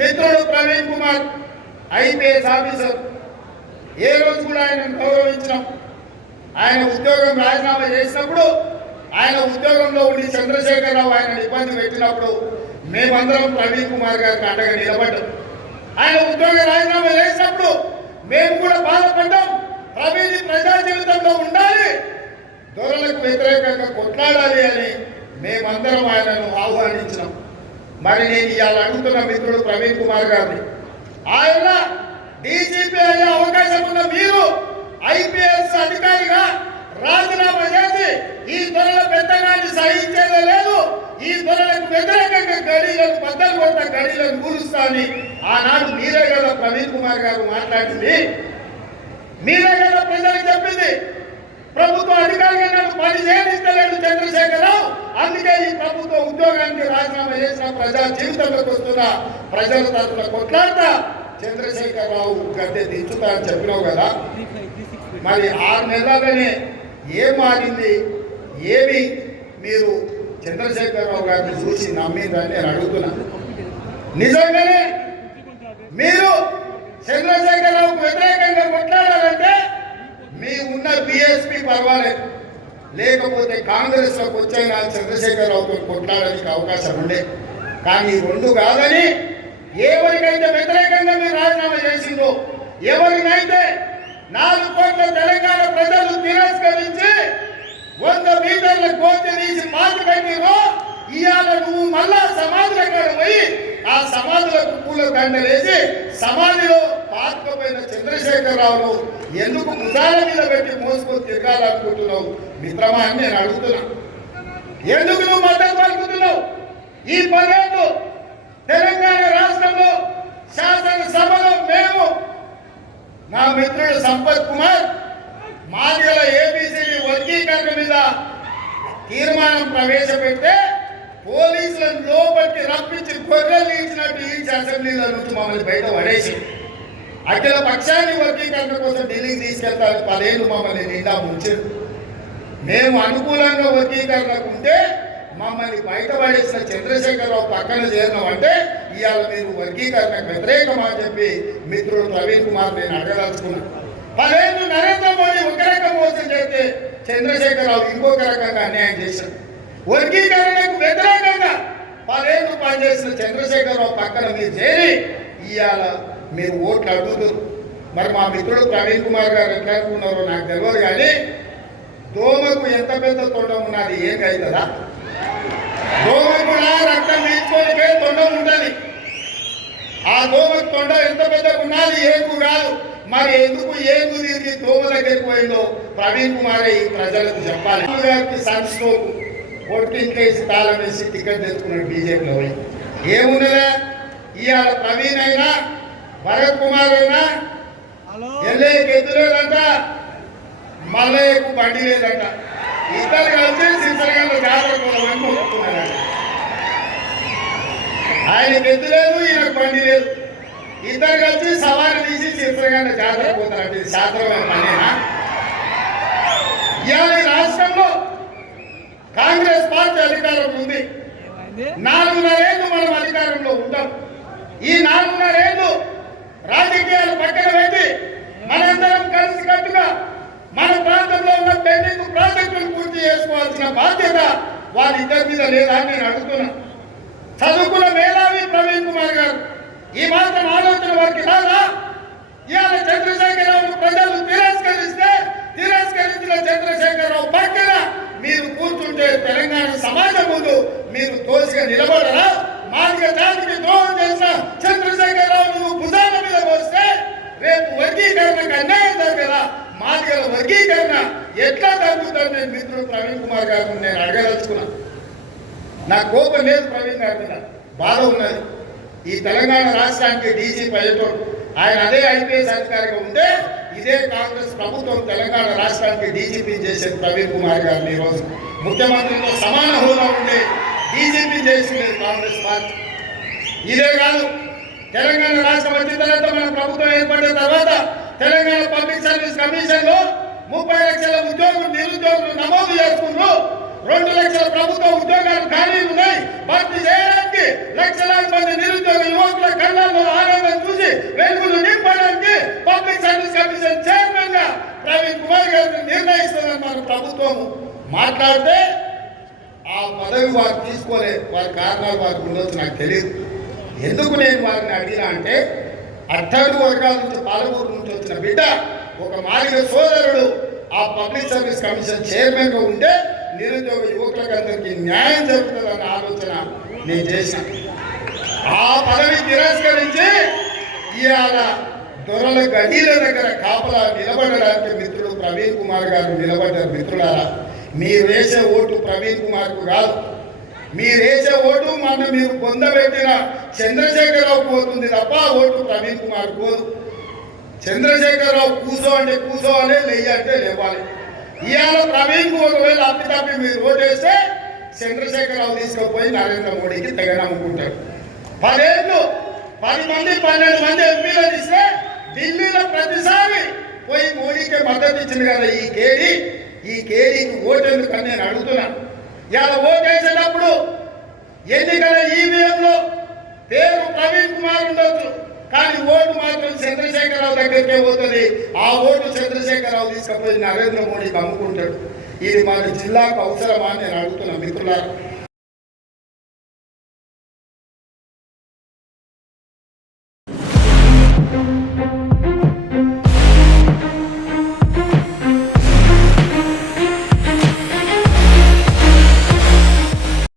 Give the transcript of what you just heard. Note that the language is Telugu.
మిత్రుడు ప్రవీణ్ కుమార్ ఐపీఎస్ ఆఫీసర్, ఏ రోజు కూడా ఆయనను గౌరవించినాం. ఆయన ఉద్యోగం రాజీనామా చేసినప్పుడు, ఆయన ఉద్యోగంలో ఉండి చంద్రశేఖరరావు ఆయన ఇబ్బంది పెట్టినప్పుడు మేమందరం ప్రవీణ్ కుమార్ గారికి అండగా నిలబడ్డాం. ఆయన ఉద్యోగ రాజీనామా చేసినప్పుడు మేము కూడా బాధపడ్డాం. ప్రవీణ్ ప్రజా జీవితంలో ఉండాలి, దొరలకు వ్యతిరేకంగా కొట్లాడాలి అని మేమందరం ఆయనను ఆహ్వానించినాం. మరి నేను ఇవాళ అడుగుతున్న మిత్రుడు ప్రవీణ్ కుమార్ గారిని, ఆయన డీజీపీ అయ్యే అవకాశం ఉన్న మీరు ఐపీఎస్ అధికారిగా రాజీనామా చేసి ఈ దొరల పెద్దగాన్ని సహించేదే లేదు, ఈ దొరలకు వ్యతిరేకంగా గడిలను బద్దలు కొట్ట గడిలను కూలుస్తా అని ఆనాడు మీరే కదా ప్రవీణ్ కుమార్ గారు మాట్లాడింది, మీరే కదా ప్రజలకు చెప్పింది. ప్రభుత్వ అధికారిగా నన్ను పని చేయనిస్తలేడు చంద్రశేఖరరావు, అందుకే ఈ ప్రభుత్వ ఉద్యోగానికి రాజీనామా చేసిన ప్రజా జీవితంలోకి వస్తున్న ప్రజల తరఫున కొట్లాడతా చంద్రశేఖరరావు గద్దె దించుతా అని చెప్పినావు కదా. మరి 6 నెలలనే ఏం మారింది, ఏమి మీరు చంద్రశేఖరరావు గారిని చూసి నమ్మిందని నేను అడుగుతున్నా. నిజంగానే మీరు చంద్రశేఖరరావుకు వ్యతిరేకంగా కొట్లాడాలంటే మీ ఉన్న బీఎస్పీ పర్వాలేదు, లేకపోతే కాంగ్రెస్లోకి వచ్చైనా చంద్రశేఖరరావుతో కొట్లాడడానికి అవకాశం ఉండే. కానీ 2 కాదని ఎవరికైతే వ్యతిరేకంగా మీరు రాజీనామా చేసిందో, ఎవరినైతే 4 కోట్ల తెలంగాణ ప్రజలు తిరస్కరించి 100 మీటర్ల కోతి తీసి మాటు కట్టిరో, ఇవాళ నువ్వు మళ్ళా సమాధుల కాడ పోయి ఆ సమాధులకు పూల దండలేసి సమాధిలో పాతుకుపోయిన చంద్రశేఖరరావును ఎందుకు భుజాల మీద పెట్టి మోసుకొని తిరగాలనుకుంటున్నావు మిత్రమా అని నేను అడుగుతున్నా. ఎందుకు నువ్వు మద్దతు పలుకుతున్నావు? ఈ 10 ఏళ్ళు తెలంగాణ రాష్ట్రంలో శాసనసభలో మేము, నా మిత్రుడు సంపత్ కుమార్ మాదిగల ఏబిసిడి వర్గీకరణ మీద తీర్మానం ప్రవేశపెడితే పోలీసులను లోపలికి రప్పించి గొర్రెలు ఇచ్చినట్టు ఈ అసెంబ్లీల నుంచి మమ్మల్ని బయట పడేసి అఖిల పక్షాన్ని వర్గీకరణ కోసం ఢిల్లీకి తీసుకెళ్తారు 10 ఏళ్ళు మమ్మల్ని నిండా ముంచారు. మేము అనుకూలంగా వర్గీకరణకు ఉంటే మమ్మల్ని బయటపడేసిన చంద్రశేఖరరావు పక్కన చేరినాం అంటే ఇవాళ మీరు వర్గీకరణకు వ్యతిరేకమా అని చెప్పి మిత్రుడు ప్రవీణ్ కుమార్ నేను అడగదలుచుకున్నాను. 10 ఏళ్ళు నరేంద్ర మోడీ ఒక రకం మోసం చేస్తే చంద్రశేఖరరావు ఇంకొక రకంగా అన్యాయం చేశారు. వర్గీకరణకు వ్యతిరేకంగా 10 ఏళ్ళు పనిచేసిన చంద్రశేఖరరావు పక్కన మీరు చేరి ఇవాళ మీరు ఓట్లు అడుగుతారు. మరి మా మిత్రుడు ప్రవీణ్ కుమార్ గారు ఎట్లా అనుకున్నారో నాకు తెలియదు, కానీ దోమకు ఎంత పెద్ద తొండం ఉన్నది ఏం అవుతుందా? దోమకు కూడా రక్తం తీసుకోనికే తొండం ఉంటుంది. ఆ దోమకు తొండ ఎంత పెద్దగా ఉన్నది ఏకు కాదు. మరి ఎందుకు ఏకు తిరిగి దోమ దగ్గరికి పోయిందో ప్రవీణ్ కుమారే ఈ ప్రజలకు చెప్పాలి. గారికి సన్స్ట్రోక్ కొట్టింట్లేసి తాళం వేసి టికెట్ తెచ్చుకున్నాడు బీజేపీలో పోయి. ఏమున్నదా ఇవాళ ప్రవీణ్ అయినా భరత్ కుమార్ అయినా ఎల్ఏకి ఎద్దు లేదంట, మల్లయ్యకు బండి లేదంట. ఇద్దరు కలిసి సిద్ధంగా జాతర పోదామని మొక్కుతున్నాడు. ఆయనకు ఎద్దు లేదు, ఈయనకు బండి లేదు. ఇద్దరు కలిసి సవారి తీసి సిద్ధంగా జాతర పోతారంటే ఇది శాస్త్రమైన పనేనా? ఇవాళ రాష్ట్రంలో కాంగ్రెస్ పార్టీ అధికారంలో ఉంది. 4.5 ఏళ్ళు మనం అధికారంలో ఉంటాం. ఈ 4.5 ఏళ్ళు రాజకీయాలు పక్కన పెట్టి మనందరం కలిసి కట్టుగా మన ప్రాంతంలో ఉన్న పెండింగ్ ప్రాజెక్టులు పూర్తి చేసుకోవాల్సిన బాధ్యత వారిద్దరి మీద లేదా అని నేను అడుగుతున్నా. చదువుకున్న మేధావి ప్రవీణ్ కుమార్ గారు ఈ మాత్రం ఆలోచన వారికి రాదా? ఇవాళ చంద్రశేఖరరావు ప్రజలు తిరస్కరించిన చంద్రశేఖరరావు పక్కన మీరు కూర్చుంటే తెలంగాణ సమాజం ముందు మీరు తోసిగా నిలబడరా? మాదిగ జాతికి ద్రోహం చేసిన చంద్రశేఖరరావు నువ్వు భుజాల మీద పోస్తే రేపు వర్గీకరణకు అన్యాయం జరగదా? మాదిగల వర్గీకరణ ఎట్లా జరుగుతుంది? నేను మిత్రుడు ప్రవీణ్ కుమార్ గారిని నేను అడగదలుచుకున్నా. నాకు కోపం లేదు ప్రవీణ్ గారి మీద, బాధ ఉన్నది. ఈ తెలంగాణ రాష్ట్రానికి డీజీపీ అయ్యేటోడు ఆయన అదే ఐపీఎస్ అధికారిగా ఉంటే ఇదే కాంగ్రెస్ ప్రభుత్వం తెలంగాణ రాష్ట్రానికి డీజీపీ చేసేది ప్రవీణ్ కుమార్ గారిని ఈరోజు ముఖ్యమంత్రితో సమాన హోదా ఉండే డీజీపీ చేసింది కాంగ్రెస్ పార్టీ. ఇదే కాదు, తెలంగాణ రాష్ట్రం వచ్చిన తర్వాత మన ప్రభుత్వం ఏర్పడిన తర్వాత తెలంగాణ పబ్లిక్ సర్వీస్ కమిషన్ లో 30 లక్షల నిరుద్యోగులు నమోదు చేసుకున్నారు. 2 లక్షల ప్రభుత్వ ఉద్యోగాలు ఖాళీలు ఉన్నాయి. భర్తీ చేయడానికి లక్షలాది మంది నిరుద్యోగ యువకుల కళ్ళల్లో ప్రభుత్వం మాట్లాడితే ఆ పదవి వారు తీసుకోలే, వారి కారణాలు వారికి ఉండొచ్చు, నాకు తెలియదు. ఎందుకు నేను వారిని అడిగినా అంటే అట్టడుగు వర్గాల నుంచి పాలమూరు నుంచి వచ్చిన బిడ్డ ఒక మాదిగ సోదరుడు ఆ పబ్లిక్ సర్వీస్ కమిషన్ చైర్మన్గా ఉంటే నిరుద్యోగ యువకులకు అందరికీ న్యాయం జరుగుతుందన్న ఆలోచన నేను చేసిన. ఆ పదవి తిరస్కరించి ఇవాళ దొరల గడీల దగ్గర కాపలా నిలబడడానికి మిత్రుడు ప్రవీణ్ కుమార్ గారు నిలబడ్డారు. మిత్రులారా, మీరు వేసే ఓటు ప్రవీణ్ కుమార్కు కాదు, మీరు వేసే ఓటు మన మీరు పొందబెట్టిన చంద్రశేఖరరావు పోతుంది తప్ప ఓటు ప్రవీణ్ కుమార్ పోదు. చంద్రశేఖరరావు కూసో అంటే కూసోవాలి, లేయ్య అంటే లేవాలి. ఇవాళ ప్రవీణ్కు ఒకవేళ అప్పితప్పి మీరు ఓటేస్తే చంద్రశేఖరరావు తీసుకుపోయి నరేంద్ర మోడీకి తెగ నమ్ముకుంటారు. 10 ఏళ్ళు 10 మంది 12 మంది ఎంపీలను ఇస్తే ఢిల్లీలో ప్రతిసారి పోయి మోడీకి మద్దతు ఇచ్చింది కదా ఈ కేడీకి ఓటెందుకని నేను అడుగుతున్నాను. ఇవాళ ఓటేసేటప్పుడు ఎన్నికల ఈవీఎంలో పేరు ప్రవీణ్ కుమార్ ఉండొచ్చు, కానీ ఓటు మాత్రం చంద్రశేఖరరావు దగ్గరికే పోతుంది. ఆ ఓటు చంద్రశేఖరరావు తీసుకుపోయి నరేంద్ర మోడీకి అమ్ముకుంటాడు. ఇది మన జిల్లాకు అవసరమా అని నేను అడుగుతున్నా మిత్రులారా.